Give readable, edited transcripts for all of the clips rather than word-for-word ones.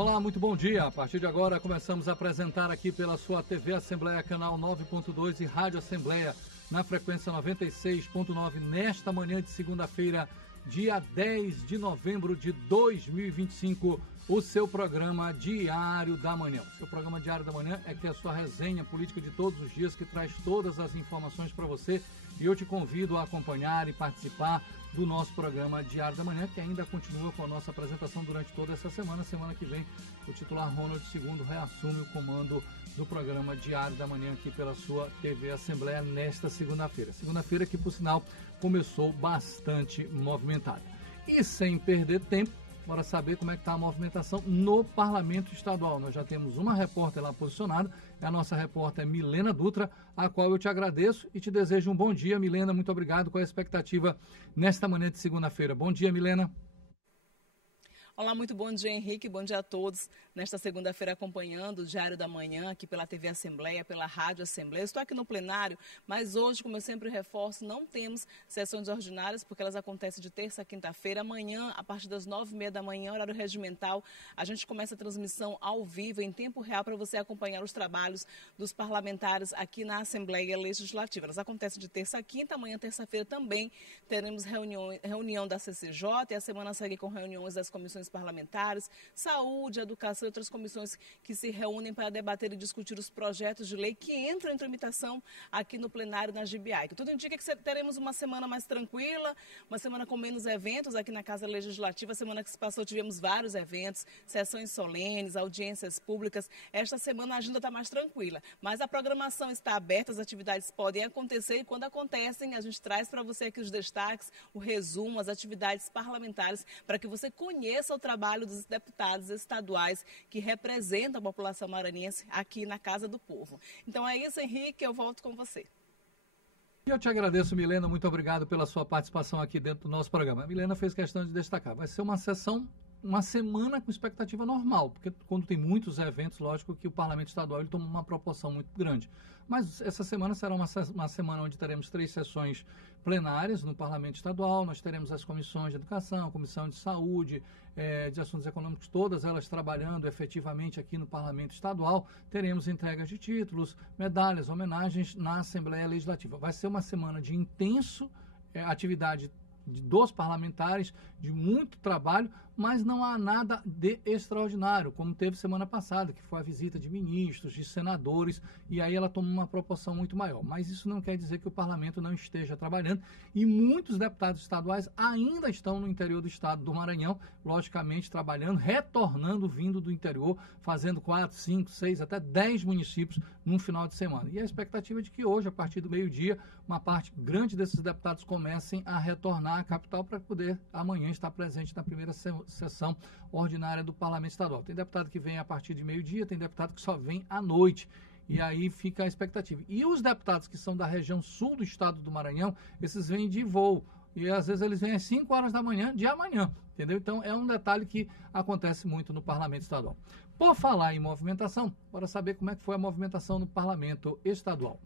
Olá, muito bom dia. A partir de agora começamos a apresentar aqui pela sua TV Assembleia, canal 9.2 e Rádio Assembleia na frequência 96.9 nesta manhã de segunda-feira, dia 10 de novembro de 2025, o seu programa Diário da Manhã. O seu programa Diário da Manhã é que é a sua resenha política de todos os dias, que traz todas as informações para você, e eu te convido a acompanhar e participar do nosso programa Diário da Manhã, que ainda continua com a nossa apresentação durante toda essa semana. Semana que vem, o titular Ronald II reassume o comando do programa Diário da Manhã aqui pela sua TV Assembleia nesta segunda-feira. Segunda-feira que, por sinal, começou bastante movimentada. E sem perder tempo, bora saber como é que está a movimentação no Parlamento Estadual. Nós já temos uma repórter lá posicionada, é a nossa repórter Milena Dutra, a qual eu te agradeço e te desejo um bom dia, Milena. Muito obrigado. Qual é a expectativa nesta manhã de segunda-feira? Bom dia, Milena. Olá, muito bom dia, Henrique. Bom dia a todos. Nesta segunda-feira acompanhando o Diário da Manhã, aqui pela TV Assembleia, pela Rádio Assembleia. Estou aqui no plenário, mas hoje, como eu sempre reforço, não temos sessões ordinárias, porque elas acontecem de terça a quinta-feira. Amanhã, a partir das 9h30 da manhã, horário regimental, a gente começa a transmissão ao vivo, em tempo real, para você acompanhar os trabalhos dos parlamentares aqui na Assembleia Legislativa. Elas acontecem de terça a quinta. Amanhã, terça-feira, também teremos reunião da CCJ, e a semana segue com reuniões das comissões parlamentares, saúde, educação e outras comissões que se reúnem para debater e discutir os projetos de lei que entram em tramitação aqui no plenário na GBI. Tudo indica que teremos uma semana mais tranquila, uma semana com menos eventos aqui na Casa Legislativa. A semana que se passou tivemos vários eventos, sessões solenes, audiências públicas. Esta semana a agenda está mais tranquila, mas a programação está aberta, as atividades podem acontecer e quando acontecem a gente traz para você aqui os destaques, o resumo, as atividades parlamentares, para que você conheça o trabalho dos deputados estaduais que representam a população maranhense aqui na Casa do Povo. Então é isso, Henrique, eu volto com você. Eu te agradeço, Milena, muito obrigado pela sua participação aqui dentro do nosso programa. A Milena fez questão de destacar, vai ser uma semana com expectativa normal, porque quando tem muitos eventos, lógico que o Parlamento Estadual ele toma uma proporção muito grande. Mas essa semana será uma semana onde teremos 3 sessões plenárias no Parlamento Estadual, nós teremos as comissões de educação, a comissão de saúde, de assuntos econômicos, todas elas trabalhando efetivamente aqui no Parlamento Estadual. Teremos entregas de títulos, medalhas, homenagens na Assembleia Legislativa. Vai ser uma semana de intenso atividade dos parlamentares, de muito trabalho, mas não há nada de extraordinário, como teve semana passada, que foi a visita de ministros, de senadores, e aí ela toma uma proporção muito maior. Mas isso não quer dizer que o parlamento não esteja trabalhando, e muitos deputados estaduais ainda estão no interior do estado do Maranhão, logicamente trabalhando, retornando, vindo do interior, fazendo 4, 5, 6, até 10 municípios num final de semana. E a expectativa é de que hoje, a partir do meio-dia, uma parte grande desses deputados comecem a retornar à capital para poder amanhã estar presente na primeira sessão ordinária do Parlamento Estadual. Tem deputado que vem a partir de meio-dia, tem deputado que só vem à noite. E aí fica a expectativa. E os deputados que são da região sul do estado do Maranhão, esses vêm de voo. E às vezes eles vêm às 5 horas da manhã de amanhã, entendeu? Então é um detalhe que acontece muito no Parlamento Estadual. Por falar em movimentação, bora saber como é que foi a movimentação no Parlamento Estadual.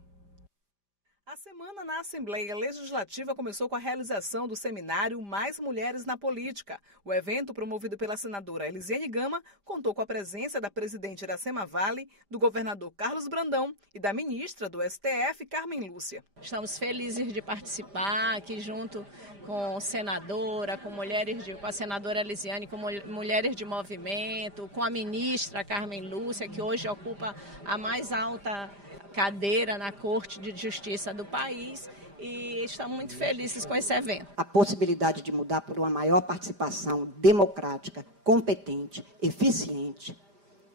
A semana na Assembleia Legislativa começou com a realização do seminário Mais Mulheres na Política. O evento, promovido pela senadora Elisiane Gama, contou com a presença da presidente Iracema Vale, do governador Carlos Brandão e da ministra do STF, Carmen Lúcia. Estamos felizes de participar aqui junto com senadora, com a senadora Elisiane, com mulheres de movimento, com a ministra Carmen Lúcia, que hoje ocupa a mais alta cadeira na Corte de Justiça do país, e estamos muito felizes com esse evento. A possibilidade de mudar por uma maior participação democrática, competente, eficiente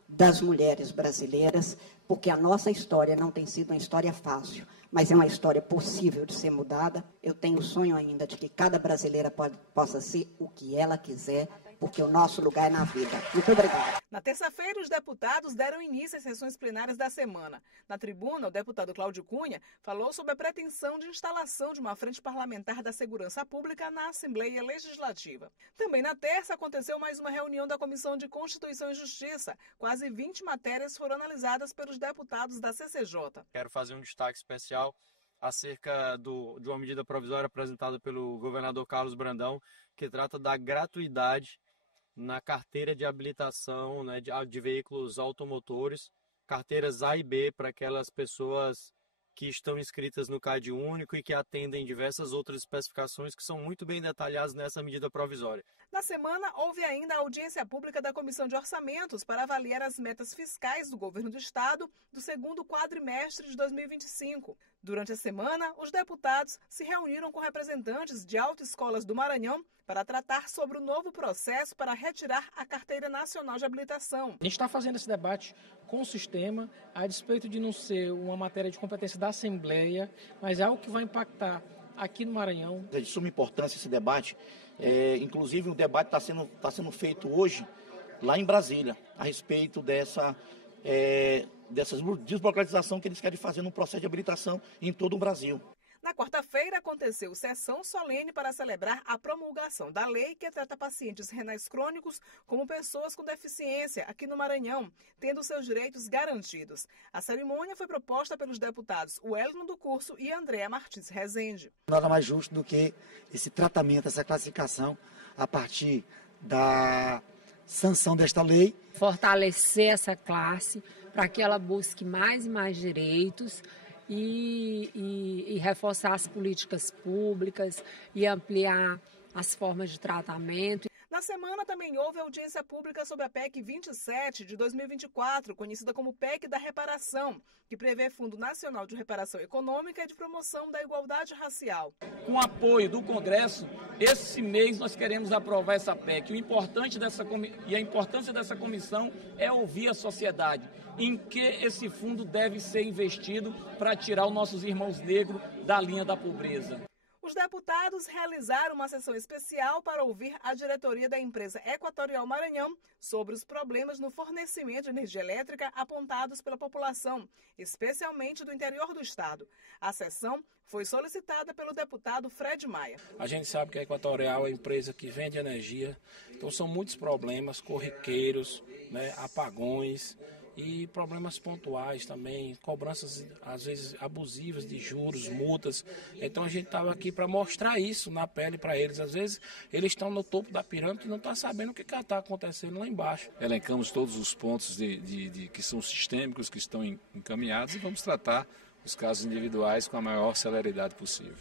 das mulheres brasileiras, porque a nossa história não tem sido uma história fácil, mas é uma história possível de ser mudada. Eu tenho o sonho ainda de que cada brasileira possa ser o que ela quiser, porque o nosso lugar é na vida. Muito obrigada. Na terça-feira, os deputados deram início às sessões plenárias da semana. Na tribuna, o deputado Cláudio Cunha falou sobre a pretensão de instalação de uma frente parlamentar da segurança pública na Assembleia Legislativa. Também na terça, aconteceu mais uma reunião da Comissão de Constituição e Justiça. Quase 20 matérias foram analisadas pelos deputados da CCJ. Quero fazer um destaque especial acerca de uma medida provisória apresentada pelo governador Carlos Brandão, que trata da gratuidade na carteira de habilitação, né, de veículos automotores, carteiras A e B para aquelas pessoas que estão inscritas no CAD único e que atendem diversas outras especificações que são muito bem detalhadas nessa medida provisória. Na semana, houve ainda a audiência pública da Comissão de Orçamentos para avaliar as metas fiscais do governo do Estado do segundo quadrimestre de 2025. Durante a semana, os deputados se reuniram com representantes de autoescolas do Maranhão para tratar sobre o novo processo para retirar a Carteira Nacional de Habilitação. A gente está fazendo esse debate com o sistema, a despeito de não ser uma matéria de competência da Assembleia, mas é algo que vai impactar aqui no Maranhão. É de suma importância esse debate. Inclusive, o debate está sendo feito hoje lá em Brasília, a respeito dessa desburocratização que eles querem fazer no processo de habilitação em todo o Brasil. Na quarta-feira, aconteceu sessão solene para celebrar a promulgação da lei que trata pacientes renais crônicos como pessoas com deficiência aqui no Maranhão, tendo seus direitos garantidos. A cerimônia foi proposta pelos deputados Wellington do Curso e Andréa Martins Rezende. Nada mais justo do que esse tratamento, essa classificação a partir da sanção desta lei. Fortalecer essa classe para que ela busque mais e mais direitos e reforçar as políticas públicas e ampliar as formas de tratamento. Na semana também houve audiência pública sobre a PEC 27 de 2024, conhecida como PEC da Reparação, que prevê Fundo Nacional de Reparação Econômica e de Promoção da Igualdade Racial. Com o apoio do Congresso, esse mês nós queremos aprovar essa PEC. A importância dessa comissão é ouvir a sociedade, em que esse fundo deve ser investido para tirar os nossos irmãos negros da linha da pobreza. Os deputados realizaram uma sessão especial para ouvir a diretoria da empresa Equatorial Maranhão sobre os problemas no fornecimento de energia elétrica apontados pela população, especialmente do interior do estado. A sessão foi solicitada pelo deputado Fred Maia. A gente sabe que a Equatorial é uma empresa que vende energia, então são muitos problemas corriqueiros, né, apagões e problemas pontuais também, cobranças às vezes abusivas de juros, multas. Então a gente estava aqui para mostrar isso na pele para eles. Às vezes eles estão no topo da pirâmide e não estão sabendo o que está acontecendo lá embaixo. Elencamos todos os pontos que são sistêmicos, que estão encaminhados, e vamos tratar os casos individuais com a maior celeridade possível.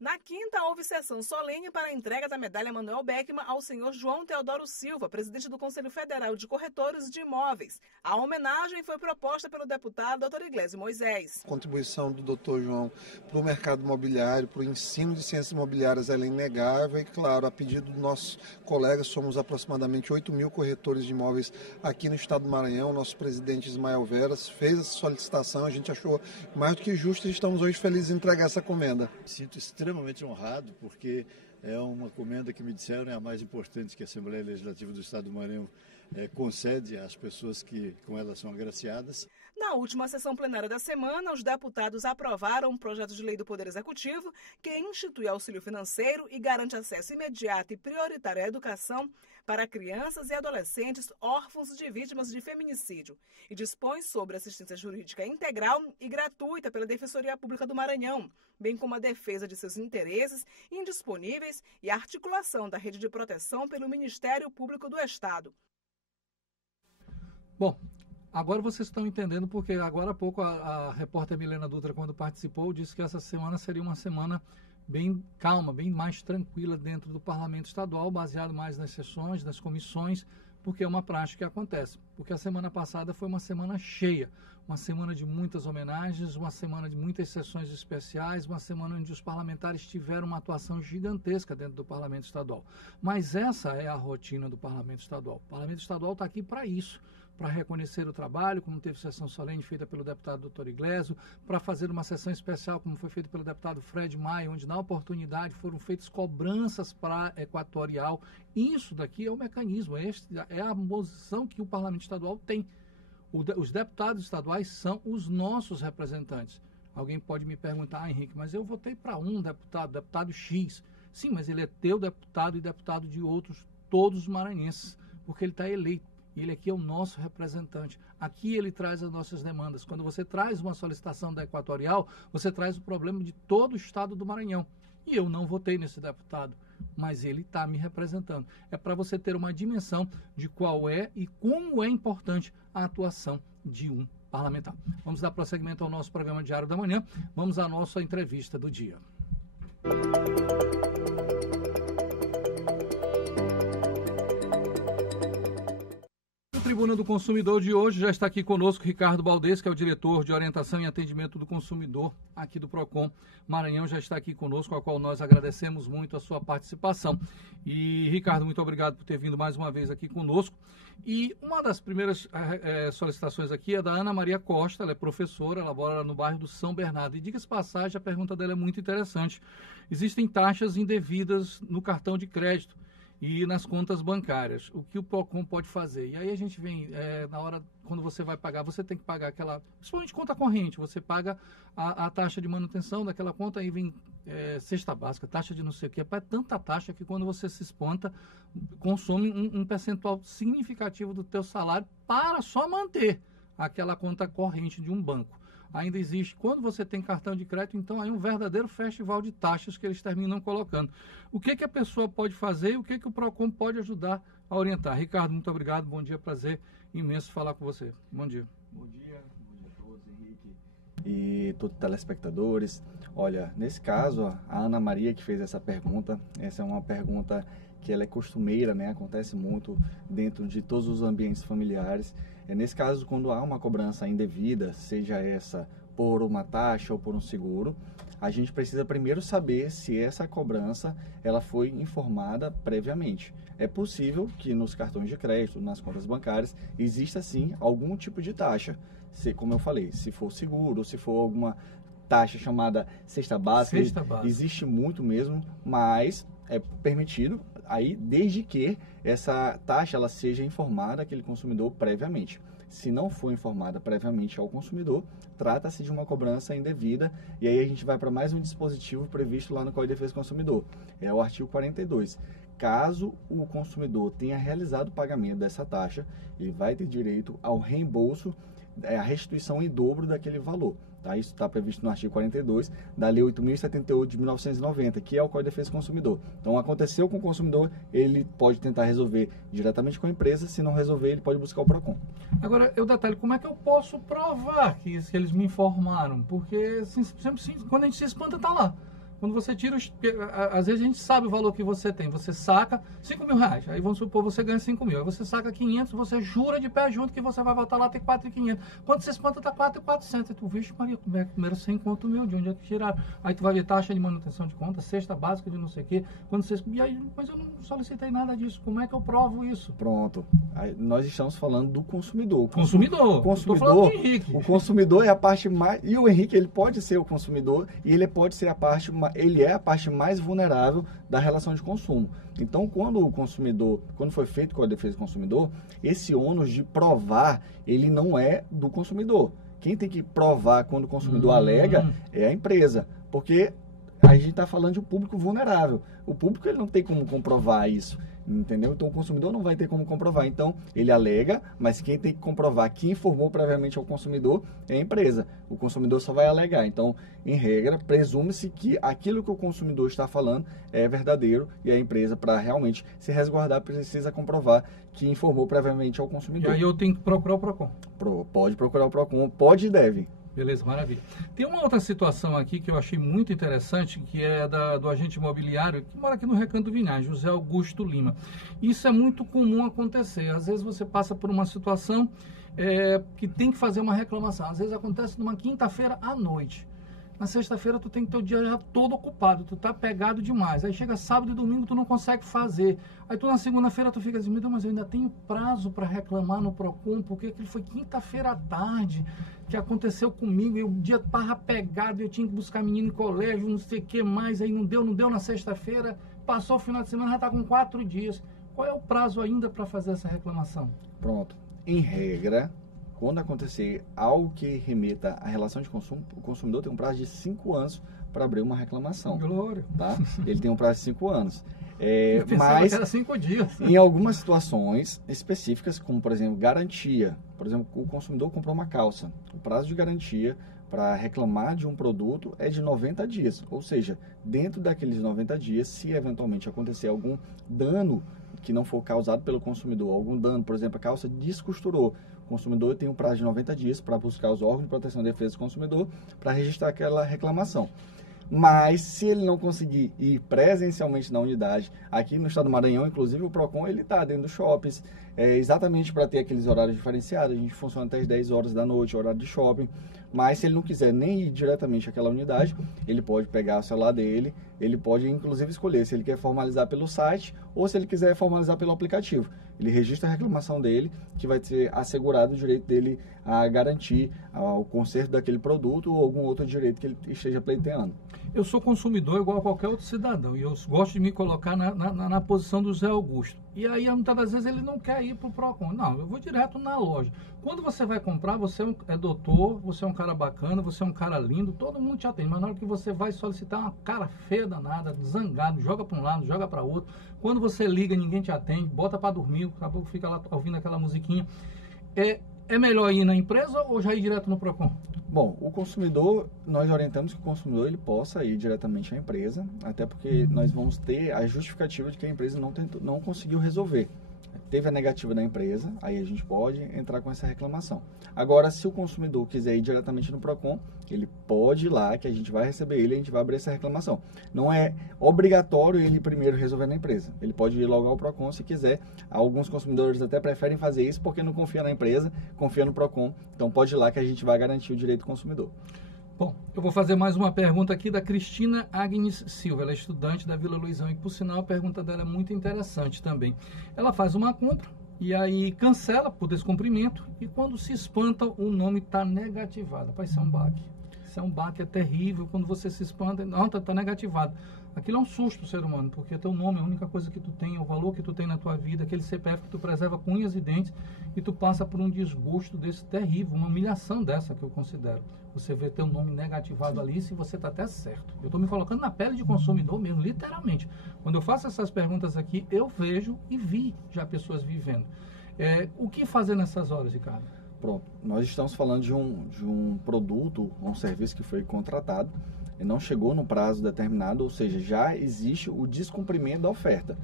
Na quinta, houve sessão solene para a entrega da medalha Manuel Beckmann ao senhor João Teodoro Silva, presidente do Conselho Federal de Corretores de Imóveis. A homenagem foi proposta pelo deputado Dr. Iglesias Moisés. A contribuição do Dr. João para o mercado imobiliário, para o ensino de ciências imobiliárias, ela é inegável e, claro, a pedido dos nossos colegas, somos aproximadamente 8 mil corretores de imóveis aqui no estado do Maranhão. Nosso presidente Ismael Veras fez essa solicitação, a gente achou mais do que justo e estamos hoje felizes em entregar essa comenda. Sinto extremamente honrado, porque é uma comenda que me disseram é a mais importante que a Assembleia Legislativa do Estado do Maranhão concede às pessoas que com ela são agraciadas. Na última sessão plenária da semana, os deputados aprovaram um projeto de lei do Poder Executivo que institui auxílio financeiro e garante acesso imediato e prioritário à educação para crianças e adolescentes órfãos de vítimas de feminicídio e dispõe sobre assistência jurídica integral e gratuita pela Defensoria Pública do Maranhão, bem como a defesa de seus interesses indisponíveis e a articulação da rede de proteção pelo Ministério Público do Estado. Bom, agora vocês estão entendendo porque agora há pouco a repórter Milena Dutra, quando participou, disse que essa semana seria uma semana bem calma, bem mais tranquila dentro do Parlamento Estadual, baseado mais nas sessões, nas comissões, porque é uma prática que acontece. Porque a semana passada foi uma semana cheia, uma semana de muitas homenagens, uma semana de muitas sessões especiais, uma semana onde os parlamentares tiveram uma atuação gigantesca dentro do Parlamento Estadual. Mas essa é a rotina do Parlamento Estadual. O Parlamento Estadual está aqui para isso, para reconhecer o trabalho, como teve sessão solene feita pelo deputado Dr. Iglesias, para fazer uma sessão especial, como foi feita pelo deputado Fred Maia, onde na oportunidade foram feitas cobranças para a Equatorial. Isso daqui é o mecanismo, é a posição que o Parlamento Estadual tem. Os deputados estaduais são os nossos representantes. Alguém pode me perguntar, Henrique, mas eu votei para um deputado X. Sim, mas ele é teu deputado e deputado de outros, todos os maranhenses, porque ele está eleito. Ele aqui é o nosso representante. Aqui ele traz as nossas demandas. Quando você traz uma solicitação da Equatorial, você traz o problema de todo o estado do Maranhão. E eu não votei nesse deputado. mas ele está me representando. É para você ter uma dimensão de qual é e como é importante a atuação de um parlamentar. Vamos dar prosseguimento ao nosso programa Diário da Manhã. Vamos à nossa entrevista do dia. Tribuna do Consumidor de hoje já está aqui conosco Ricardo Baldez, que é o diretor de orientação e atendimento do consumidor aqui do Procon Maranhão, já está aqui conosco, ao qual nós agradecemos muito a sua participação. E Ricardo, muito obrigado por ter vindo mais uma vez aqui conosco. E uma das primeiras solicitações aqui é da Ana Maria Costa, ela é professora, ela mora no bairro do São Bernardo. E diga-se passagem, a pergunta dela é muito interessante. Existem taxas indevidas no cartão de crédito e nas contas bancárias. O que o Procon pode fazer? E aí a gente vem, na hora, quando você vai pagar, você tem que pagar aquela, principalmente conta corrente, você paga a taxa de manutenção daquela conta, aí vem cesta básica, taxa de não sei o que, é tanta taxa que quando você se espanta, consome um percentual significativo do teu salário para só manter aquela conta corrente de um banco. Ainda existe, quando você tem cartão de crédito, então aí um verdadeiro festival de taxas que eles terminam colocando. O que a pessoa pode fazer e o que o Procon pode ajudar a orientar? Ricardo, muito obrigado, bom dia, prazer imenso falar com você. Bom dia. Bom dia a todos, Henrique e todos os telespectadores. Olha, nesse caso, a Ana Maria que fez essa pergunta, essa é uma pergunta que ela é costumeira, né? Acontece muito dentro de todos os ambientes familiares. Nesse caso, quando há uma cobrança indevida, seja essa por uma taxa ou por um seguro, a gente precisa primeiro saber se essa cobrança ela foi informada previamente. É possível que nos cartões de crédito, nas contas bancárias, exista sim algum tipo de taxa. Como eu falei, se for seguro, se for alguma taxa chamada cesta básica, existe muito mesmo, mas é permitido aí desde que essa taxa ela seja informada àquele consumidor previamente. Se não for informada previamente ao consumidor, trata-se de uma cobrança indevida e aí a gente vai para mais um dispositivo previsto lá no Código de Defesa do Consumidor, é o artigo 42. Caso o consumidor tenha realizado o pagamento dessa taxa, ele vai ter direito ao reembolso, a restituição em dobro daquele valor. Tá? Isso está previsto no artigo 42 da Lei 8.078 de 1990, que é o Código de Defesa do Consumidor. Então, aconteceu com o consumidor, ele pode tentar resolver diretamente com a empresa, se não resolver, ele pode buscar o Procon. Agora, eu detalhe, como é que eu posso provar que eles me informaram? Porque sempre quando a gente se espanta, está lá. Quando você tira, às vezes a gente sabe o valor que você tem, você saca 5 mil reais, aí vamos supor você ganha 5 mil, aí você saca 500, você jura de pé junto que você vai voltar lá ter 4.500, quando você espanta tá 4.400, e tu, vixe Maria, primeiro 100 conto meu, de onde é que tiraram? Aí tu vai ver taxa de manutenção de conta, cesta básica de não sei o quê, quando você, e aí, mas eu não solicitei nada disso, como é que eu provo isso? Pronto, aí, nós estamos falando do consumidor. Consumidor, tô falando de Henrique. O consumidor é a parte mais, e o Henrique ele pode ser o consumidor, e ele pode ser a parte ele é a parte mais vulnerável da relação de consumo. Então, quando o consumidor, quando foi feito com a defesa do consumidor, esse ônus de provar, ele não é do consumidor. Quem tem que provar quando o consumidor alega é a empresa, porque a gente está falando de um público vulnerável. O público ele não tem como comprovar isso, entendeu? Então o consumidor não vai ter como comprovar. Então ele alega, mas quem tem que comprovar que informou previamente ao consumidor é a empresa. O consumidor só vai alegar. Então, em regra, presume-se que aquilo que o consumidor está falando é verdadeiro e a empresa, para realmente se resguardar, precisa comprovar que informou previamente ao consumidor. E aí eu tenho que procurar o Procon? Pode procurar o Procon, pode e deve. Beleza, maravilha. Tem uma outra situação aqui que eu achei muito interessante, que é do agente imobiliário, que mora aqui no Recanto do Vinhais, José Augusto Lima. Isso é muito comum acontecer. Às vezes você passa por uma situação que tem que fazer uma reclamação. Às vezes acontece numa quinta-feira à noite. Na sexta-feira tu tem que ter o dia já todo ocupado, tu tá pegado demais. Aí chega sábado e domingo tu não consegue fazer. Aí tu na segunda-feira tu fica assim, meu Deus, mas eu ainda tenho prazo para reclamar no Procon, porque aquilo foi quinta-feira à tarde que aconteceu comigo, e o dia tava pegado, eu tinha que buscar menino em colégio, não sei o que mais, aí não deu na sexta-feira, passou o final de semana, já tá com 4 dias. Qual é o prazo ainda para fazer essa reclamação? Pronto. Em regra, quando acontecer algo que remeta à relação de consumo, o consumidor tem um prazo de 5 anos para abrir uma reclamação. Glória. Tá? Ele tem um prazo de 5 anos. Mas era 5 dias. Em algumas situações específicas, como por exemplo garantia, por exemplo, o consumidor comprou uma calça, o prazo de garantia para reclamar de um produto é de 90 dias, ou seja, dentro daqueles 90 dias, se eventualmente acontecer algum dano que não for causado pelo consumidor, algum dano, por exemplo, a calça descosturou, o consumidor tem um prazo de 90 dias para buscar os órgãos de proteção e defesa do consumidor para registrar aquela reclamação. Mas se ele não conseguir ir presencialmente na unidade, aqui no estado do Maranhão, inclusive o PROCON, ele está dentro dos shoppings, exatamente para ter aqueles horários diferenciados. A gente funciona até as 10 horas da noite, horário de shopping. Mas se ele não quiser nem ir diretamente àquela unidade, ele pode pegar o celular dele, ele pode inclusive escolher se ele quer formalizar pelo site ou se ele quiser formalizar pelo aplicativo. Ele registra a reclamação dele, que vai ser assegurado o direito dele a garantir o conserto daquele produto ou algum outro direito que ele esteja pleiteando. Eu sou consumidor igual a qualquer outro cidadão e eu gosto de me colocar na posição do Zé Augusto. E aí, muitas das vezes, ele não quer ir para o PROCON. Não, eu vou direto na loja. Quando você vai comprar, você é doutor, você é um cara bacana, você é um cara lindo, todo mundo te atende. Mas na hora que você vai solicitar uma cara feia danada, zangado, joga para um lado, joga para outro. Quando você liga, ninguém te atende, bota para dormir, daqui a pouco fica lá ouvindo aquela musiquinha. É melhor ir na empresa ou já ir direto no PROCON? Bom, o consumidor, nós orientamos que o consumidor ele possa ir diretamente à empresa, até porque nós vamos ter a justificativa de que a empresa não conseguiu resolver. Teve a negativa da empresa, aí a gente pode entrar com essa reclamação. Agora, se o consumidor quiser ir diretamente no PROCON, ele pode ir lá, que a gente vai receber ele e a gente vai abrir essa reclamação. Não é obrigatório ele primeiro resolver na empresa. Ele pode ir logo ao PROCON se quiser. Alguns consumidores até preferem fazer isso porque não confia na empresa, confia no PROCON. Então pode ir lá que a gente vai garantir o direito do consumidor. Bom, eu vou fazer mais uma pergunta aqui da Cristina Agnes Silva, ela é estudante da Vila Luizão e, por sinal, a pergunta dela é muito interessante também. Ela faz uma compra e aí cancela por descumprimento e quando se espanta o nome está negativado. Rapaz, isso é um baque. Isso é um baque, é terrível quando você se espanta, não, está negativado. Aquilo é um susto, ser humano, porque teu nome é a única coisa que tu tem, é o valor que tu tem na tua vida, aquele CPF que tu preserva com unhas e dentes e tu passa por um desgosto desse terrível, uma humilhação dessa que eu considero. Você vê teu nome negativado ali se você está até certo. Eu estou me colocando na pele de consumidor mesmo, literalmente. Quando eu faço essas perguntas aqui, eu vejo e vi já pessoas vivendo. O que fazer nessas horas, Ricardo? Pronto, nós estamos falando de um produto, um serviço que foi contratado e não chegou no prazo determinado, ou seja, já existe o descumprimento da oferta.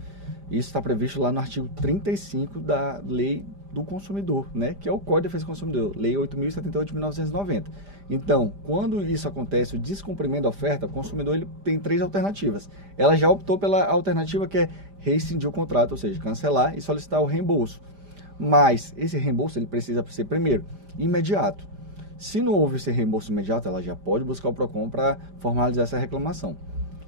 Isso está previsto lá no artigo 35 da Lei do Consumidor, né? Que é o Código de Defesa do Consumidor, Lei 8.078 de 1990. Então, quando isso acontece, o descumprimento da oferta, o consumidor ele tem 3 alternativas. Ela já optou pela alternativa que é rescindir o contrato, ou seja, cancelar e solicitar o reembolso. Mas esse reembolso ele precisa ser, primeiro, imediato. Se não houve esse reembolso imediato, ela já pode buscar o PROCON para formalizar essa reclamação.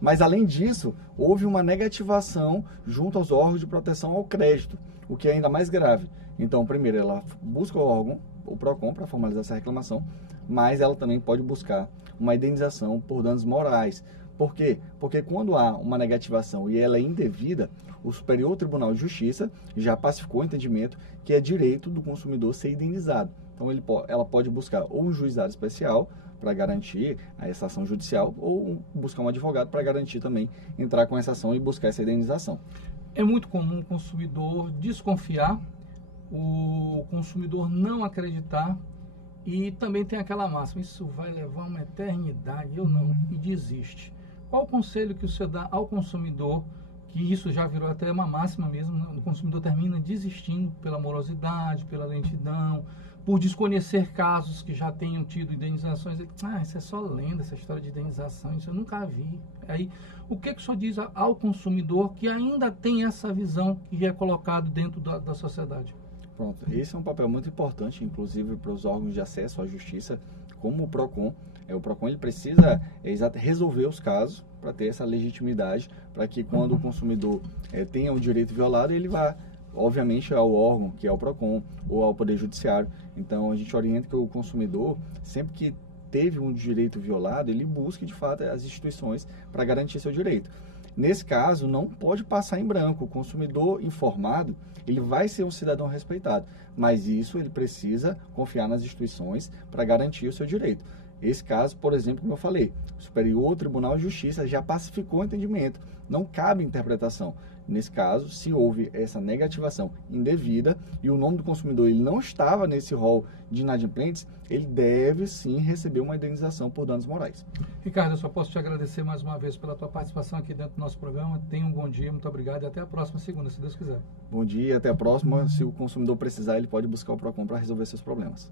Mas, além disso, houve uma negativação junto aos órgãos de proteção ao crédito, o que é ainda mais grave. Então, primeiro, ela busca o órgão, o PROCON, para formalizar essa reclamação, mas ela também pode buscar uma indenização por danos morais. Por quê? Porque quando há uma negativação e ela é indevida, o Superior Tribunal de Justiça já pacificou o entendimento que é direito do consumidor ser indenizado. Então, ela pode buscar ou um juizado especial para garantir essa ação judicial ou buscar um advogado para garantir também entrar com essa ação e buscar essa indenização. É muito comum o consumidor desconfiar, o consumidor não acreditar e também tem aquela máxima, isso vai levar uma eternidade, eu não, e desiste. Qual o conselho que o senhor dá ao consumidor, que isso já virou até uma máxima mesmo, né? O consumidor termina desistindo pela morosidade, pela lentidão, por desconhecer casos que já tenham tido indenizações. Isso é só lenda, essa história de indenização, isso eu nunca vi. Aí, o que o senhor diz ao consumidor que ainda tem essa visão que é colocado dentro da sociedade? Pronto, esse é um papel muito importante, inclusive para os órgãos de acesso à justiça, como o PROCON. O PROCON ele precisa resolver os casos para ter essa legitimidade, para que quando o consumidor tenha o direito violado, ele vá, obviamente, ao órgão, que é o PROCON, ou ao Poder Judiciário. Então, a gente orienta que o consumidor, sempre que teve um direito violado, ele busque, de fato, as instituições para garantir seu direito. Nesse caso, não pode passar em branco. O consumidor informado, ele vai ser um cidadão respeitado, mas isso ele precisa confiar nas instituições para garantir o seu direito. Esse caso, por exemplo, como eu falei, o Superior Tribunal de Justiça já pacificou o entendimento, não cabe interpretação. Nesse caso, se houve essa negativação indevida e o nome do consumidor ele não estava nesse rol de inadimplentes, ele deve sim receber uma indenização por danos morais. Ricardo, eu só posso te agradecer mais uma vez pela tua participação aqui dentro do nosso programa. Tenha um bom dia, muito obrigado e até a próxima segunda, se Deus quiser. Bom dia, até a próxima. Se o consumidor precisar, ele pode buscar o PROCON para resolver seus problemas.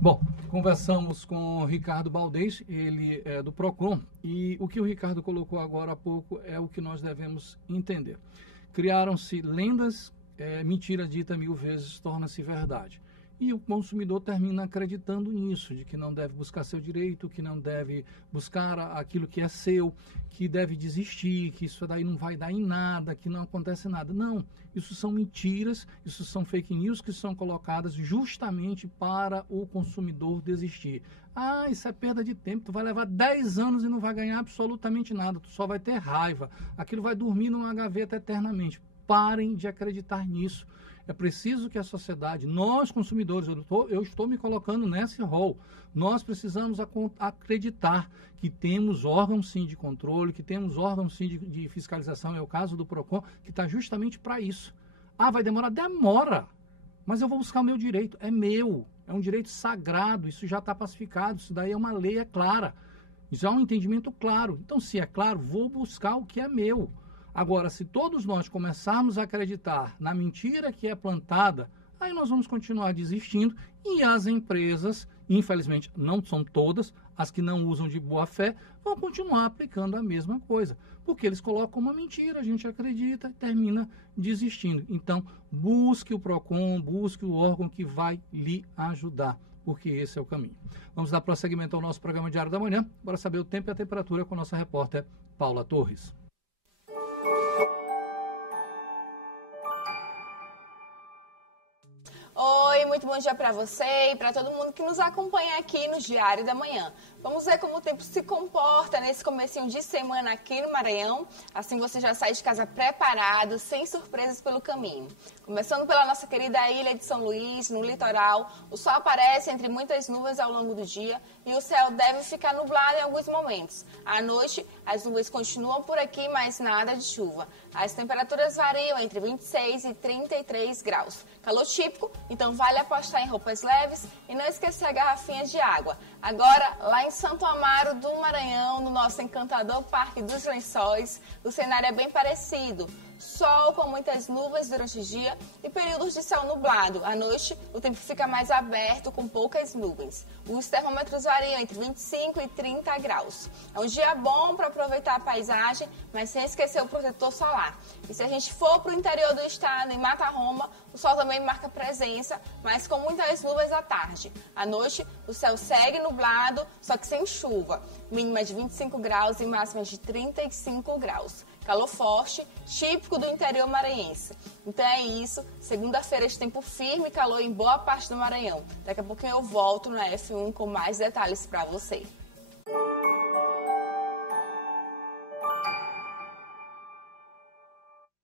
Bom, conversamos com o Ricardo Baldez, ele é do PROCON, e o que o Ricardo colocou agora há pouco é o que nós devemos entender. Criaram-se lendas, mentira dita 1000 vezes torna-se verdade. E o consumidor termina acreditando nisso, de que não deve buscar seu direito, que não deve buscar aquilo que é seu, que deve desistir, que isso daí não vai dar em nada, que não acontece nada. Não, isso são mentiras, isso são fake news que são colocadas justamente para o consumidor desistir. Ah, isso é perda de tempo, tu vai levar 10 anos e não vai ganhar absolutamente nada, tu só vai ter raiva, aquilo vai dormir numa gaveta eternamente. Parem de acreditar nisso. É preciso que a sociedade, nós consumidores, eu estou me colocando nesse rol, nós precisamos acreditar que temos órgãos sim de controle, que temos órgãos sim de fiscalização, é o caso do PROCON, que está justamente para isso. Ah, vai demorar? Demora, mas eu vou buscar o meu direito, é meu, é um direito sagrado, isso já está pacificado, isso daí é uma lei, é clara, já é um entendimento claro. Então, se é claro, vou buscar o que é meu. Agora, se todos nós começarmos a acreditar na mentira que é plantada, aí nós vamos continuar desistindo e as empresas, infelizmente, não são todas, as que não usam de boa fé, vão continuar aplicando a mesma coisa, porque eles colocam uma mentira, a gente acredita e termina desistindo. Então, busque o PROCON, busque o órgão que vai lhe ajudar, porque esse é o caminho. Vamos dar prosseguimento ao nosso programa Diário da Manhã, para saber o tempo e a temperatura com a nossa repórter Paula Torres. Oi, muito bom dia para você e para todo mundo que nos acompanha aqui no Diário da Manhã. Vamos ver como o tempo se comporta nesse comecinho de semana aqui no Maranhão. Assim você já sai de casa preparado, sem surpresas pelo caminho. Começando pela nossa querida ilha de São Luís, no litoral, o sol aparece entre muitas nuvens ao longo do dia e o céu deve ficar nublado em alguns momentos. À noite, as nuvens continuam por aqui, mas nada de chuva. As temperaturas variam entre 26 e 33 graus. Calor típico, então vale apostar em roupas leves e não esquecer a garrafinha de água. Agora, lá em Santo Amaro do Maranhão, no nosso encantador Parque dos Lençóis, o cenário é bem parecido. Sol com muitas nuvens durante o dia e períodos de céu nublado. À noite, o tempo fica mais aberto, com poucas nuvens. Os termômetros variam entre 25 e 30 graus. É um dia bom para aproveitar a paisagem, mas sem esquecer o protetor solar. E se a gente for para o interior do estado, em Mata Roma, o sol também marca presença, mas com muitas nuvens à tarde. À noite, o céu segue nublado, só que sem chuva. Mínima de 25 graus e máxima de 35 graus. Calor forte, típico do interior maranhense. Então é isso, segunda-feira de tempo firme e calor em boa parte do Maranhão. Daqui a pouquinho eu volto na F1 com mais detalhes para você.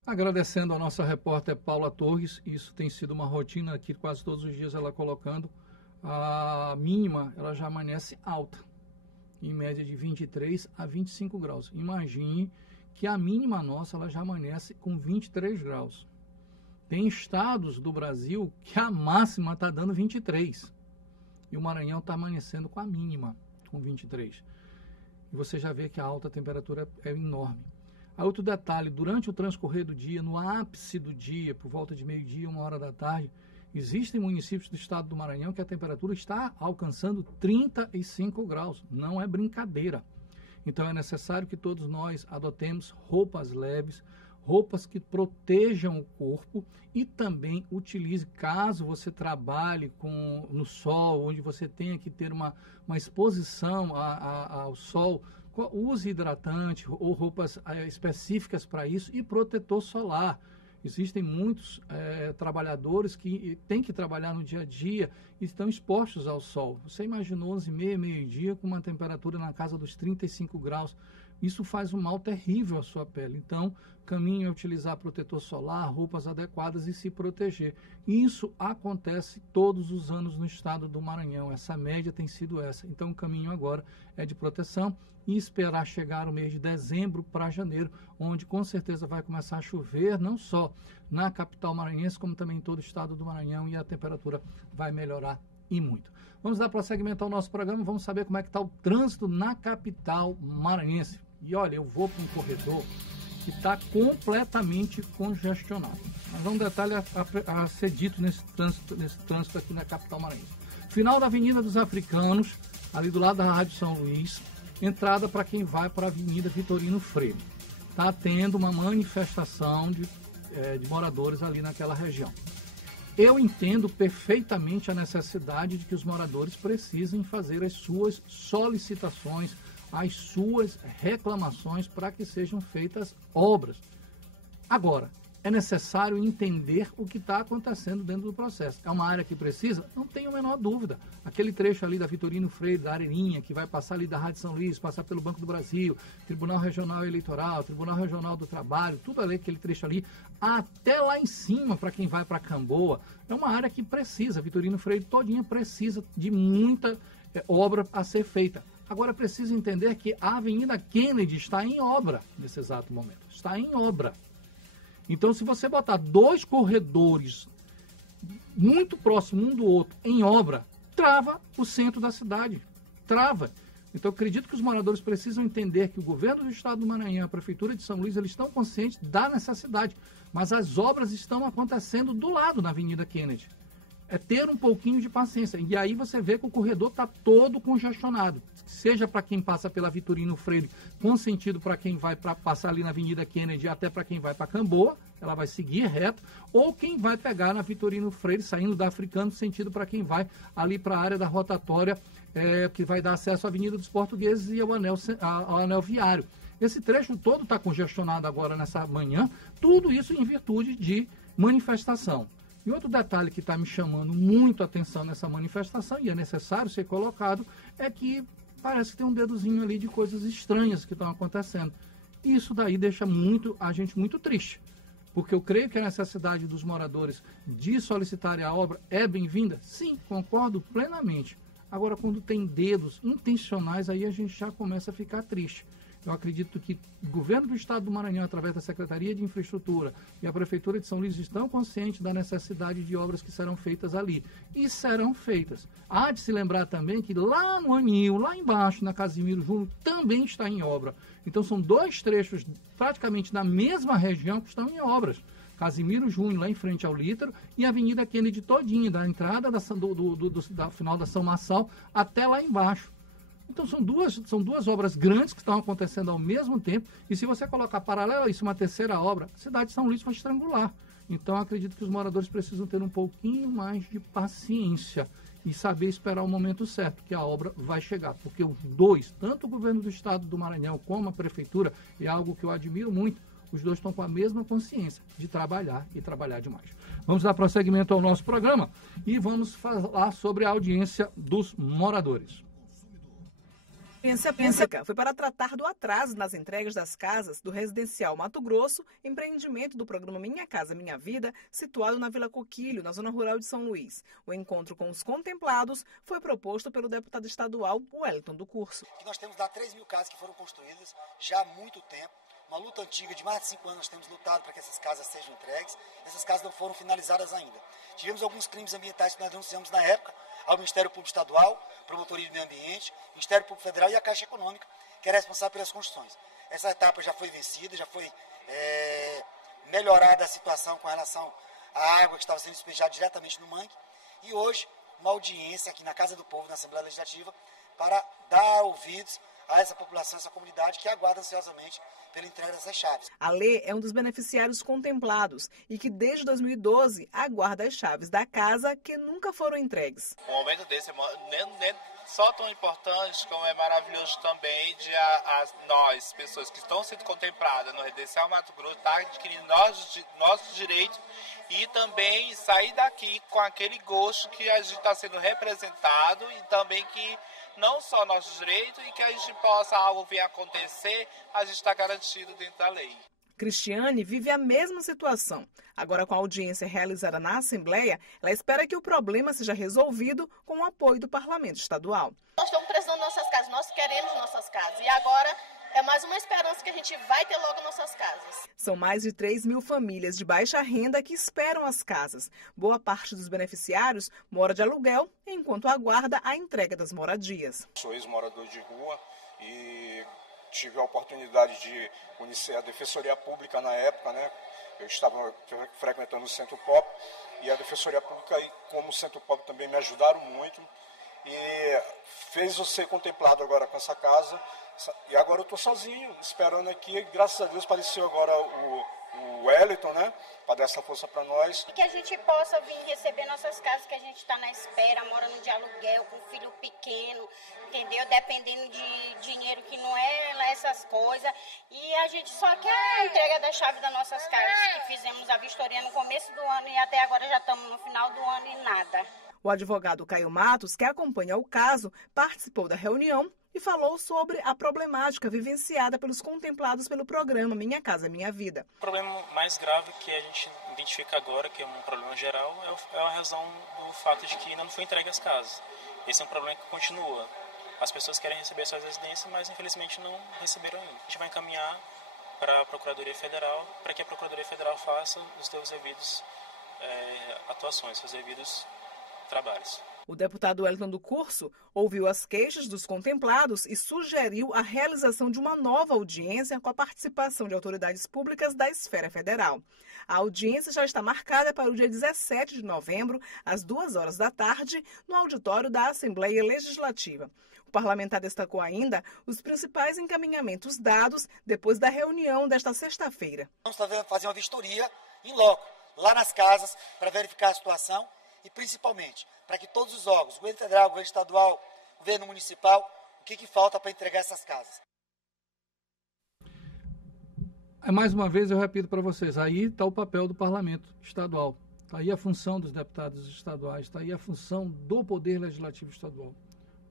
Agradecendo a nossa repórter Paula Torres, isso tem sido uma rotina aqui, quase todos os dias ela colocando. A mínima, ela já amanhece alta, em média de 23 a 25 graus. Imagine que a mínima nossa ela já amanhece com 23 graus. Tem estados do Brasil que a máxima está dando 23. E o Maranhão está amanhecendo com a mínima, com 23. E você já vê que a alta temperatura é enorme. Há outro detalhe, durante o transcorrer do dia, no ápice do dia, por volta de meio-dia, 1h da tarde, existem municípios do estado do Maranhão que a temperatura está alcançando 35 graus. Não é brincadeira. Então é necessário que todos nós adotemos roupas leves, roupas que protejam o corpo e também utilize, caso você trabalhe no sol, onde você tenha que ter uma exposição ao sol, use hidratante ou roupas específicas para isso e protetor solar. Existem muitos trabalhadores que têm que trabalhar no dia a dia e estão expostos ao sol. Você imaginou 11h30, meio-dia, com uma temperatura na casa dos 35 graus. isso faz um mal terrível à sua pele. Então, caminho é utilizar protetor solar, roupas adequadas e se proteger. Isso acontece todos os anos no estado do Maranhão. Essa média tem sido essa. Então, o caminho agora é de proteção e esperar chegar o mês de dezembro para janeiro, onde com certeza vai começar a chover, não só na capital maranhense, como também em todo o estado do Maranhão, e a temperatura vai melhorar e muito. Vamos dar prosseguimento ao nosso programa, vamos saber como é que está o trânsito na capital maranhense. E olha, eu vou para um corredor que está completamente congestionado. Mas um detalhe a ser dito nesse trânsito aqui na capital maranhense. Final da Avenida dos Africanos, ali do lado da Rádio São Luís, entrada para quem vai para a Avenida Vitorino Freire. Está tendo uma manifestação de moradores ali naquela região. Eu entendo perfeitamente a necessidade de que os moradores precisem fazer as suas solicitações, as suas reclamações para que sejam feitas obras. Agora, é necessário entender o que está acontecendo dentro do processo. É uma área que precisa? Não tenho a menor dúvida. Aquele trecho ali da Vitorino Freire, da Areirinha, que vai passar ali da Rádio São Luís, passar pelo Banco do Brasil, Tribunal Regional Eleitoral, Tribunal Regional do Trabalho, tudo ali, aquele trecho ali, até lá em cima, para quem vai para Camboa, é uma área que precisa, Vitorino Freire todinha precisa de muita obra a ser feita. Agora, preciso entender que a Avenida Kennedy está em obra nesse exato momento. Está em obra. Então, se você botar dois corredores muito próximos um do outro em obra, trava o centro da cidade. Trava. Então, eu acredito que os moradores precisam entender que o governo do estado do Maranhão, a prefeitura de São Luís, eles estão conscientes da necessidade. Mas as obras estão acontecendo do lado da Avenida Kennedy. É ter um pouquinho de paciência. E aí você vê que o corredor está todo congestionado. Seja para quem passa pela Vitorino Freire, com sentido para quem vai passar ali na Avenida Kennedy, até para quem vai para Camboa, ela vai seguir reto, ou quem vai pegar na Vitorino Freire, saindo da Africano, sentido para quem vai ali para a área da rotatória, que vai dar acesso à Avenida dos Portugueses e ao anel viário. Esse trecho todo está congestionado agora nessa manhã, tudo isso em virtude de manifestação. E outro detalhe que está me chamando muito a atenção nessa manifestação, e é necessário ser colocado, é que parece que tem um dedozinho ali de coisas estranhas que estão acontecendo. E isso daí deixa a gente muito triste, porque eu creio que a necessidade dos moradores de solicitarem a obra é bem-vinda. Sim, concordo plenamente. Agora, quando tem dedos intencionais, aí a gente já começa a ficar triste. Eu acredito que o governo do estado do Maranhão, através da Secretaria de Infraestrutura e a Prefeitura de São Luís, estão conscientes da necessidade de obras que serão feitas ali. E serão feitas. Há de se lembrar também que lá no Anil, lá embaixo, na Casimiro Júnior, também está em obra. Então são dois trechos praticamente na mesma região que estão em obras. Casimiro Júnior, lá em frente ao Lítero, e a Avenida Kennedy todinha, da entrada da final da São Marçal até lá embaixo. Então são duas obras grandes que estão acontecendo ao mesmo tempo, e se você colocar paralela a isso uma terceira obra, a cidade de São Luís vai estrangular. Então acredito que os moradores precisam ter um pouquinho mais de paciência e saber esperar o momento certo, que a obra vai chegar. Porque os dois, tanto o governo do estado do Maranhão como a prefeitura, é algo que eu admiro muito, os dois estão com a mesma consciência de trabalhar e trabalhar demais. Vamos dar prosseguimento ao nosso programa e vamos falar sobre a audiência dos moradores. Audiência pública foi para tratar do atraso nas entregas das casas do Residencial Mato Grosso, empreendimento do programa Minha Casa Minha Vida, situado na Vila Coquilho, na zona rural de São Luís. O encontro com os contemplados foi proposto pelo deputado estadual Wellington do Curso. Nós temos lá 3.000 casas que foram construídas já há muito tempo. Uma luta antiga de mais de 5 anos nós temos lutado para que essas casas sejam entregues. Essas casas não foram finalizadas ainda. Tivemos alguns crimes ambientais que nós denunciamos na época ao Ministério Público Estadual, Promotoria de Meio Ambiente, Ministério Público Federal e a Caixa Econômica, que é responsável pelas construções. Essa etapa já foi vencida, já foi melhorada a situação com relação à água que estava sendo despejada diretamente no mangue. E hoje, uma audiência aqui na Casa do Povo, na Assembleia Legislativa, para dar ouvidos a essa população, essa comunidade que aguarda ansiosamente pela entrega dessas chaves. A Lê é um dos beneficiários contemplados e que desde 2012 aguarda as chaves da casa que nunca foram entregues. Um momento desse nem só tão importante, como é maravilhoso também de nós, pessoas que estão sendo contempladas no Residencial Mato Grosso, estar adquirindo nossos direitos e também sair daqui com aquele gosto que a gente está sendo representado e também que não só nossos direitos e que a gente possa, algo vir acontecer, a gente está garantido dentro da lei. Cristiane vive a mesma situação. Agora, com a audiência realizada na Assembleia, ela espera que o problema seja resolvido com o apoio do Parlamento Estadual. Nós estamos precisando de nossas casas, nós queremos nossas casas. E agora é mais uma esperança que a gente vai ter logo nossas casas. São mais de 3.000 famílias de baixa renda que esperam as casas. Boa parte dos beneficiários mora de aluguel, enquanto aguarda a entrega das moradias. Sou ex-morador de rua e tive a oportunidade de conhecer a Defensoria Pública na época, né? Eu estava frequentando o Centro Pop e a Defensoria Pública, como o Centro Pop, também me ajudaram muito e fez eu ser contemplado agora com essa casa. E agora eu estou sozinho, esperando aqui. Graças a Deus apareceu agora o Wellington, né? Para dar essa força para nós. Que a gente possa vir receber nossas casas, que a gente está na espera, morando de aluguel, com filho pequeno, entendeu? Dependendo de dinheiro que não é essas coisas. E a gente só quer a entrega da chave das nossas casas, que fizemos a vistoria no começo do ano e até agora já estamos no final do ano e nada. O advogado Caio Matos, que acompanha o caso, participou da reunião e falou sobre a problemática vivenciada pelos contemplados pelo programa Minha Casa Minha Vida. O problema mais grave que a gente identifica agora, que é um problema geral, é a razão do fato de que ainda não foi entregue as casas. Esse é um problema que continua. As pessoas querem receber suas residências, mas infelizmente não receberam ainda. A gente vai encaminhar para a Procuradoria Federal, para que a Procuradoria Federal faça os seus devidos atuações, seus devidos trabalhos. O deputado Wellington do Curso ouviu as queixas dos contemplados e sugeriu a realização de uma nova audiência com a participação de autoridades públicas da esfera federal. A audiência já está marcada para o dia 17 de novembro, às 2h, no auditório da Assembleia Legislativa. O parlamentar destacou ainda os principais encaminhamentos dados depois da reunião desta sexta-feira. Vamos fazer uma vistoria em loco, lá nas casas, para verificar a situação e, principalmente, para que todos os órgãos, governo federal, governo estadual, governo municipal, o que falta para entregar essas casas. Mais uma vez eu repito para vocês, aí está o papel do parlamento estadual, está aí a função dos deputados estaduais, está aí a função do poder legislativo estadual.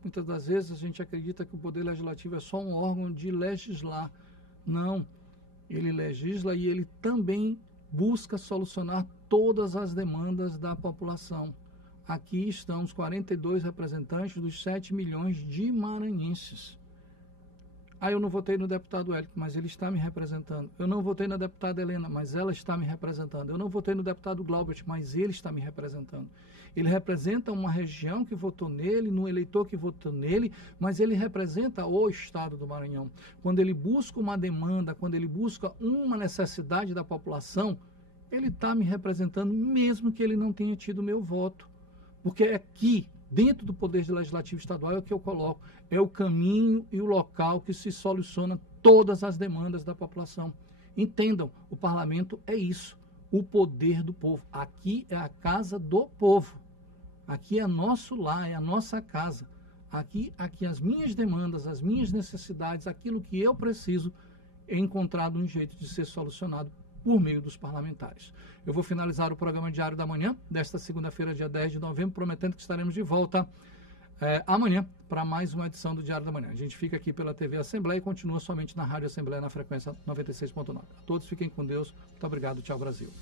Muitas das vezes a gente acredita que o poder legislativo é só um órgão de legislar. Não, ele legisla e ele também busca solucionar todas as demandas da população. Aqui estão os 42 representantes dos 7 milhões de maranhenses. Eu não votei no deputado Wellington, mas ele está me representando. Eu não votei na deputada Helena, mas ela está me representando. Eu não votei no deputado Glaubert, mas ele está me representando. Ele representa uma região que votou nele, no eleitor que votou nele, mas ele representa o estado do Maranhão. Quando ele busca uma demanda, quando ele busca uma necessidade da população, ele está me representando, mesmo que ele não tenha tido meu voto. Porque aqui, dentro do Poder Legislativo Estadual, é o que eu coloco, é o caminho e o local que se soluciona todas as demandas da população. Entendam, o parlamento é isso, o poder do povo. Aqui é a casa do povo. Aqui é nosso lar, é a nossa casa. Aqui as minhas demandas, as minhas necessidades, aquilo que eu preciso, é encontrado um jeito de ser solucionado por meio dos parlamentares. Eu vou finalizar o programa Diário da Manhã, desta segunda-feira, dia 10 de novembro, prometendo que estaremos de volta amanhã para mais uma edição do Diário da Manhã. A gente fica aqui pela TV Assembleia e continua somente na Rádio Assembleia na frequência 96.9. A todos fiquem com Deus. Muito obrigado. Tchau, Brasil.